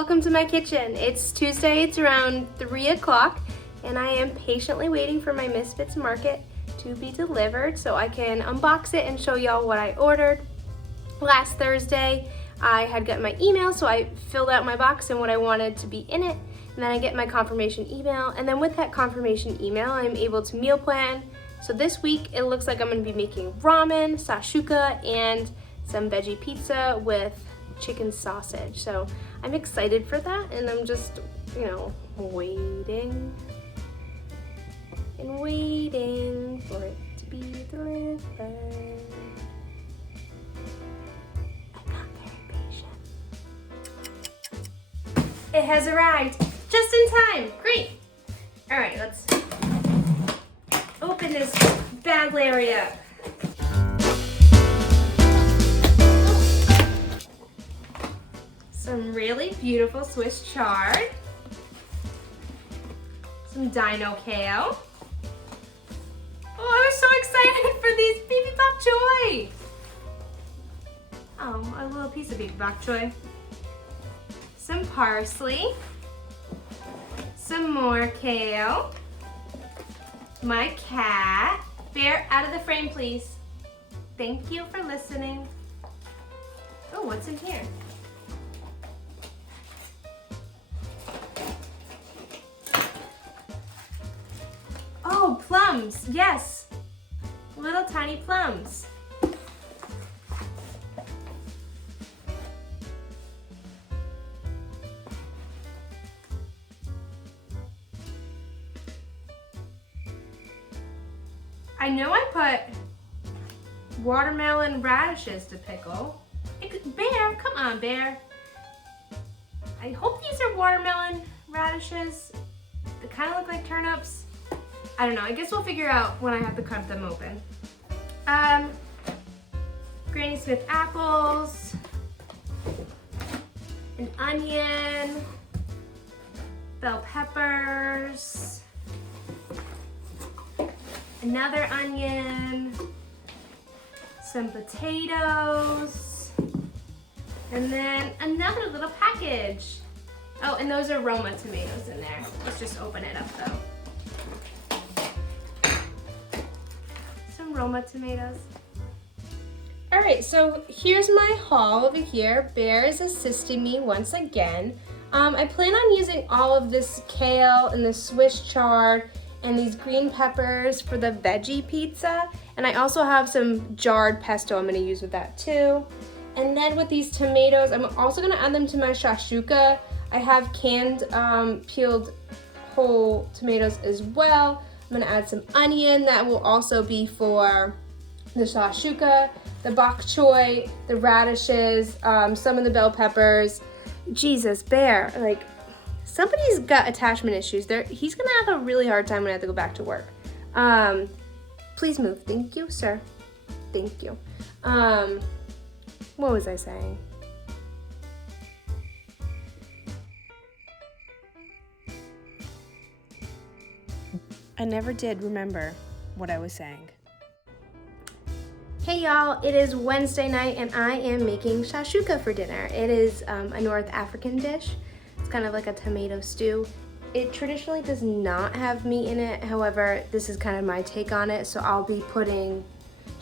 welcome to my kitchen. It's Tuesday, it's around 3 o'clock, and I am patiently waiting for my Misfits Market to be delivered so I can unbox it and show y'all what I ordered. Last Thursday, I had gotten my email, so I filled out my box and what I wanted to be in it, and then I get my confirmation email, and then with that confirmation email, I'm able to meal plan. So this week, it looks like I'm gonna be making ramen, shakshuka, and some veggie pizza with chicken sausage. So I'm excited for that, and I'm just, waiting and waiting for it to be delivered. I'm not very patient. It has arrived just in time. Great. All right, let's open this bag area. Some really beautiful Swiss chard, some dino kale. Oh, I was so excited for these baby bok choy. Oh, a little piece of baby bok choy. Some parsley, some more kale. My cat. Bear, out of the frame, please. Thank you for listening. Oh, what's in here? Oh, plums, yes. Little tiny plums. I know I put watermelon radishes to pickle. Bear, come on, Bear. I hope these are watermelon radishes. They kind of look like turnips. I don't know, I guess we'll figure out when I have to cut them open. Granny Smith apples, an onion, bell peppers, another onion, some potatoes, and then another little package. Oh, and those are Roma tomatoes in there. Let's just open it up though. Roma tomatoes. All right, so here's my haul over here. Bear is assisting me once again. I plan on using all of this kale and the Swiss chard and these green peppers for the veggie pizza. And I also have some jarred pesto I'm gonna use with that too. And then with these tomatoes, I'm also gonna add them to my shakshuka. I have canned peeled whole tomatoes as well. I'm gonna add some onion that will also be for the shakshuka, the bok choy, the radishes, some of the bell peppers. Jesus, Bear, like somebody's got attachment issues. He's gonna have a really hard time when I have to go back to work. Please move, thank you, sir. Thank you. What was I saying? I never did remember what I was saying. Hey y'all, it is Wednesday night and I am making shakshuka for dinner. It is a North African dish. It's kind of like a tomato stew. It traditionally does not have meat in it. However, this is kind of my take on it. So I'll be putting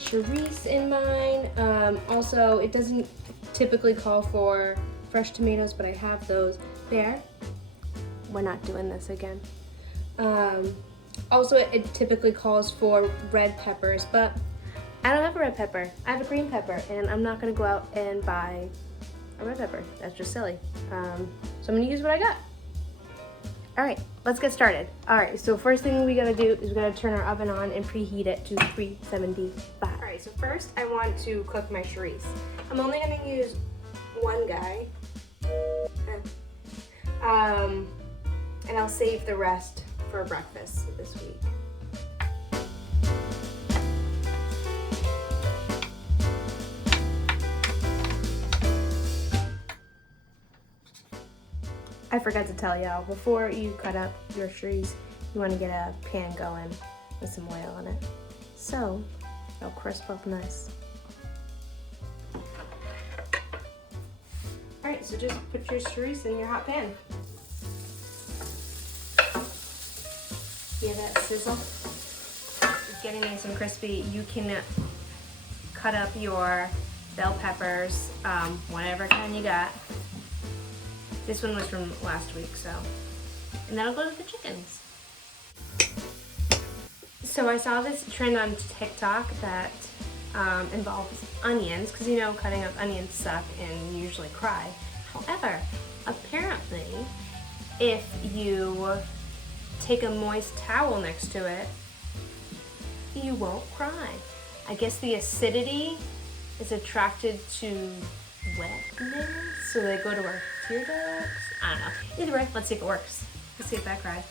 chorizo in mine. Also, it doesn't typically call for fresh tomatoes, but I have those. There, we're not doing this again. Also, it typically calls for red peppers, but I don't have a red pepper. I have a green pepper, and I'm not gonna go out and buy a red pepper. That's just silly. So I'm gonna use what I got. All right, let's get started. All right, so first thing we gotta do is we gotta turn our oven on and preheat it to 375. All right, so first I want to cook my chorizo. I'm only gonna use one guy. And I'll save the rest for breakfast this week. I forgot to tell y'all, before you cut up your chorizo, you want to get a pan going with some oil on it. So it'll crisp up nice. All right, so just put your chorizo in your hot pan. Hear that sizzle? It's getting nice and crispy. You can cut up your bell peppers, whatever kind you got. This one was from last week, so. And that'll go to the chickens. So I saw this trend on TikTok that involves onions, because you know cutting up onions suck and you usually cry. However, apparently, if you take a moist towel next to it, you won't cry. I guess the acidity is attracted to wetness, so they go to our tear ducts. I don't know. Either way, let's see if it works. Let's see if I cry.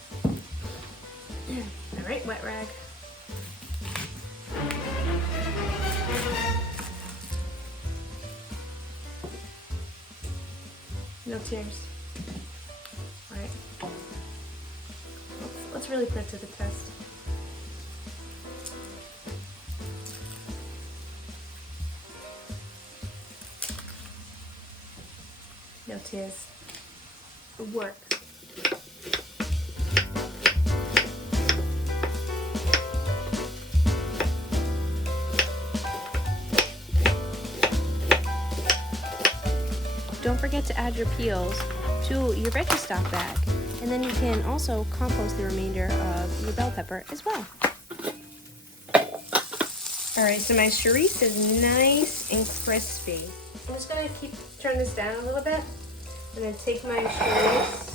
All right, wet rag. No tears. All right. Let's really put it to the test. No tears. It works. Don't forget to add your peels to your veggie stock bag, and then you can also compost the remainder of your bell pepper as well. Alright, so my chorizo is nice and crispy. I'm just going to turn this down a little bit. I'm going to take my chorizo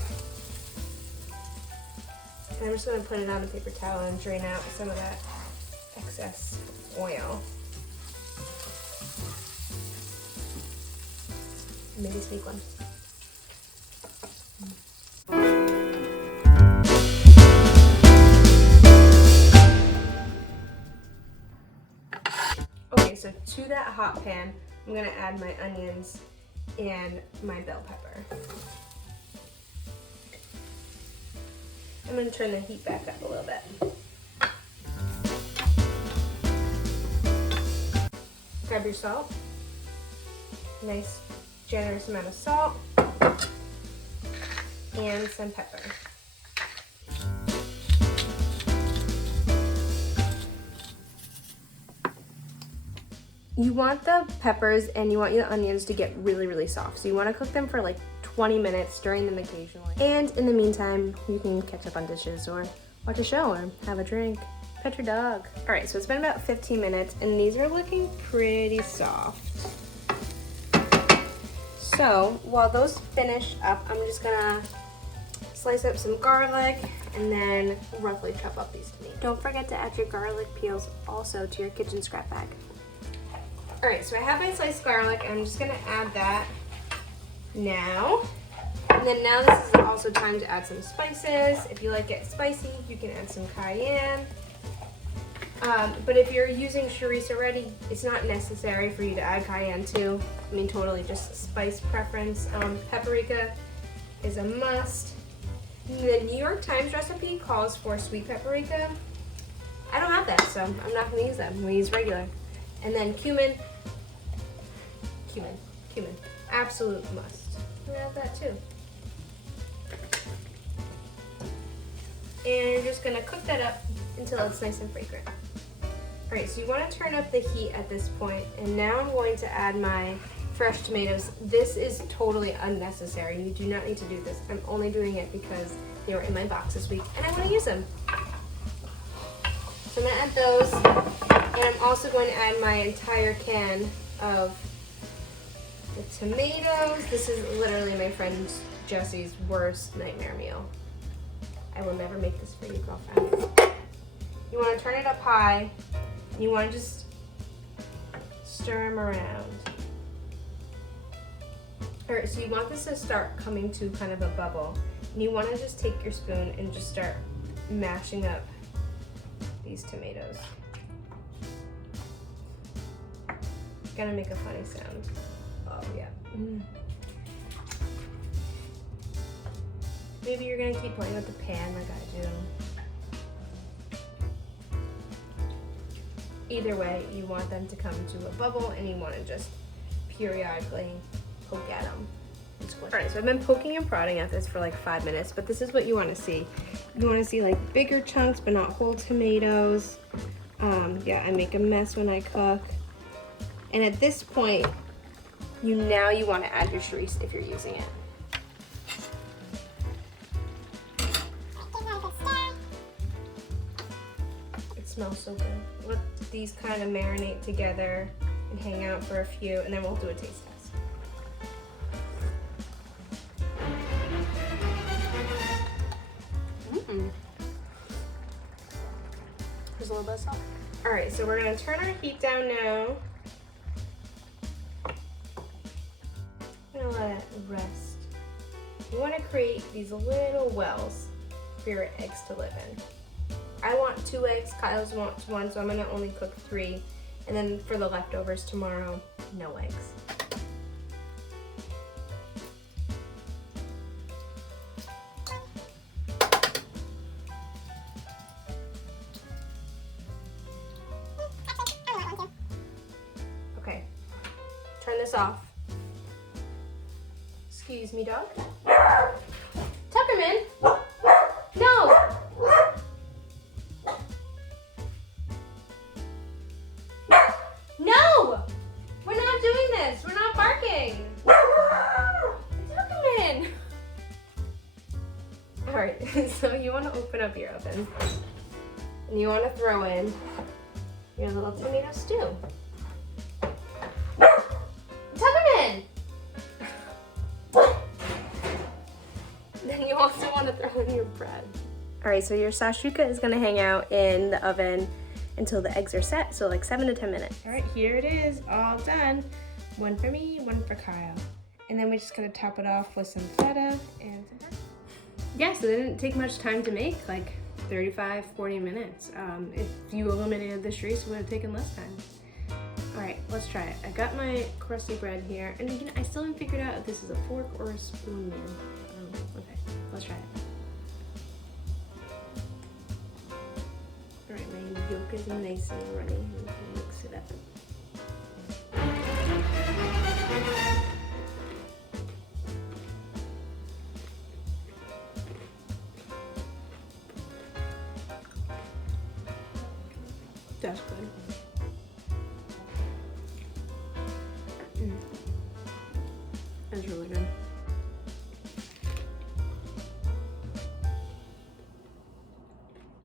and I'm just going to put it on a paper towel and drain out some of that excess oil. Maybe speak one. Okay, so to that hot pan, I'm gonna add my onions and my bell pepper. I'm gonna turn the heat back up a little bit. Grab your salt. Nice generous amount of salt and some pepper. You want the peppers and you want your onions to get really, really soft. So you want to cook them for like 20 minutes, stirring them occasionally. And in the meantime, you can catch up on dishes or watch a show or have a drink. Pet your dog. All right, so it's been about 15 minutes and these are looking pretty soft. So while those finish up, I'm just gonna slice up some garlic and then roughly chop up these tomatoes. Don't forget to add your garlic peels also to your kitchen scrap bag. All right, so I have my sliced garlic. I'm just gonna add that now. And then now this is also time to add some spices. If you like it spicy, you can add some cayenne. But if you're using chorizo already, it's not necessary for you to add cayenne too. I mean, totally just spice preference. Paprika is a must. The New York Times recipe calls for sweet paprika. I don't have that, so I'm not gonna use that. I'm gonna use regular. And then cumin. Absolute must. I'm gonna add that too. And you're just gonna cook that up until it's nice and fragrant. All right, so you want to turn up the heat at this point, and now I'm going to add my fresh tomatoes. This is totally unnecessary. You do not need to do this. I'm only doing it because they were in my box this week, and I want to use them. So I'm going to add those, and I'm also going to add my entire can of the tomatoes. This is literally my friend Jesse's worst nightmare meal. I will never make this for you, girlfriend. You want to turn it up high. You want to just stir them around. All right, so you want this to start coming to kind of a bubble. And you want to just take your spoon and just start mashing up these tomatoes. It's gonna make a funny sound. Oh yeah. Maybe you're gonna keep playing with the pan like I do. Either way, you want them to come to a bubble and you want to just periodically poke at them. Alright, so I've been poking and prodding at this for like 5 minutes, but this is what you want to see. You want to see like bigger chunks, but not whole tomatoes. Yeah, I make a mess when I cook. And at this point, you want to add your chorizo if you're using it. It smells so good. Let these kind of marinate together and hang out for a few, and then we'll do a taste test. There's a little bit of salt. All right, so we're gonna turn our heat down now. I'm gonna let it rest. You wanna create these little wells for your eggs to live in. I want 2 eggs, Kyle's wants 1, so I'm gonna only cook 3. And then for the leftovers tomorrow, no eggs. Okay, turn this off. Excuse me, dog. Tuckerman! No! No! We're not doing this! We're not barking! Tuckerman! Alright, so you want to open up your oven. And you want to throw in your little tomato stew. Tuckerman! Then you also want to throw in your bread. Alright, so your shakshuka is going to hang out in the oven until the eggs are set, so like 7 to 10 minutes. Alright, here it is, all done. 1 for me, 1 for Kyle. And then we're just going to top it off with some feta and some pepper. Yeah, so it didn't take much time to make, like 35, 40 minutes. If you eliminated the chorizo, it would have taken less time. Alright, let's try it. I got my crusty bread here, and again, I still haven't figured out if this is a fork or a spoon, man. Okay, let's try it. Alright, my yolk is nice and runny. I'm gonna mix it up. That's good.